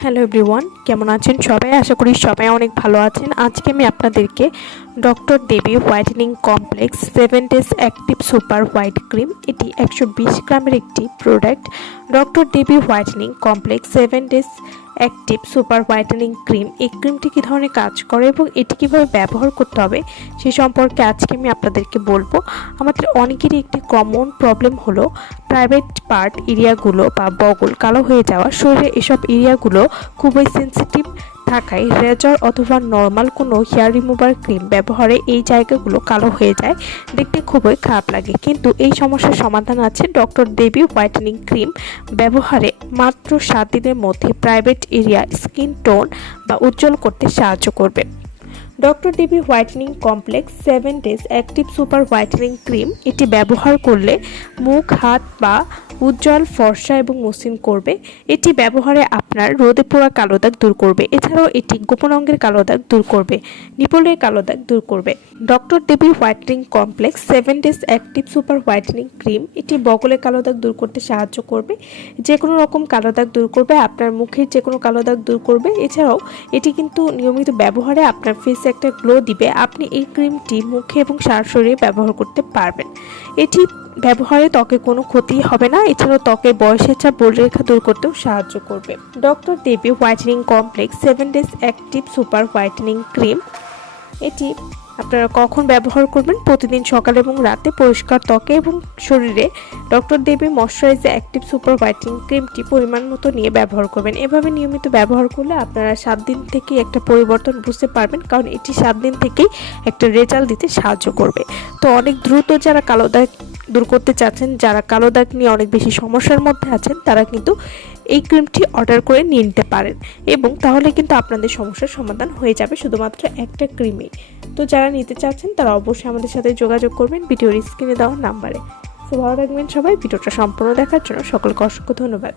Hello everyone কেমন আছেন সবাই? আশা করি সবাই অনেক ভালো আছেন। আজকে আমি আপনাদেরকে doctor Debi whitening complex seven days active super white cream এটি একশো বিশ গ্রামের একটি product doctor Debi whitening complex seven days active super whitening cream এই ক্রিমটি কী ধরনের কাজ করে এবং এটি কীভাবে ব্যবহার করতে হবে, সে সম্পর্কে আজকে আমি আপনাদেরকে বলব। আমাদের অনেকেরই একটি কমন প্রবলেম হলো প্রাইভেট পার্ট এরিয়াগুলো বা বগল কালো হয়ে যাওয়া, শরীরে এসব এরিয়াগুলো খুবই সেন্সিটিভ থাকায় রেজর অথবা নর্মাল কোনো হেয়ার রিমুভার ক্রিম ব্যবহারে এই জায়গাগুলো কালো হয়ে যায়। দেখতে খুবই খারাপ লাগে। কিন্তু এই সমস্যার সমাধান আছে ডক্টর দেবী হোয়াইটেনিং ক্রিম ব্যবহারে মাত্র সাত দিনের মধ্যে প্রাইভেট এরিয়া স্কিন টোন বা উজ্জ্বল করতে সাহায্য করবে। Doctor Debi whitening complex seven days active super whitening cream এটি ব্যবহার করলে মুখ, হাত পা উজ্জ্বল ফর্সা এবং মসৃণ করবে। এটি ব্যবহারে আপনার রোদে পোড়া কালো দাগ দূর করবে। এছাড়াও এটি গোপন অঙ্গের কালো দাগ দূর করবে, নিপলের কালো দাগ দূর করবে। Doctor Debi whitening complex seven days active super whitening cream এটি বগলে কালো দাগ দূর করতে সাহায্য করবে। যে কোনো রকম কালো দাগ দূর করবে, আপনার মুখের যে কোনো কালো দাগ দূর করবে। এছাড়াও এটি কিন্তু নিয়মিত ব্যবহারে আপনার ফেসে একটা গ্লো দিবে, আপনি এই ক্রিমটি মুখে এবং সারা ব্যবহার করতে পারবেন। এটি ব্যবহারে ত্বকে কোনো ক্ষতি হবে না, এছাড়াও ত্বকের বয়সের চাপ বলরেখা দূর করতেও সাহায্য করবে। Doctor Debi whitening complex seven days active super whitening cream এটি আপনারা কখন ব্যবহার করবেন? প্রতিদিন সকালে এবং রাতে পরিষ্কার ত্বকে এবং শরীরে doctor Debi moisturise active super whitening ক্রিমটি পরিমাণ মতো নিয়ে ব্যবহার করবেন। এভাবে নিয়মিত ব্যবহার করলে আপনারা সাত দিন থেকেই একটা পরিবর্তন বুঝতে পারবেন, কারণ এটি সাত দিন থেকেই একটা রেজাল্ট দিতে সাহায্য করবে। তো অনেক দ্রুত যারা কালো দাগ দূর করতে চাচ্ছেন, যারা কালো দাগ নিয়ে অনেক বেশি সমস্যার মধ্যে আছেন, তারা কিন্তু এই ক্রিমটি অর্ডার করে নিয়ে নিতে পারেন। এবং তাহলে কিন্তু আপনাদের সমস্যার সমাধান হয়ে যাবে শুধুমাত্র একটা ক্রিমে। তো যারা নিতে চাচ্ছেন, তারা অবশ্যই আমাদের সাথে যোগাযোগ করবেন ভিডিওর স্ক্রিনে দেওয়া নাম্বারে। তো ভালো থাকবেন সবাই, ভিডিওটা সম্পূর্ণ দেখার জন্য সকলকে অসংখ্য ধন্যবাদ।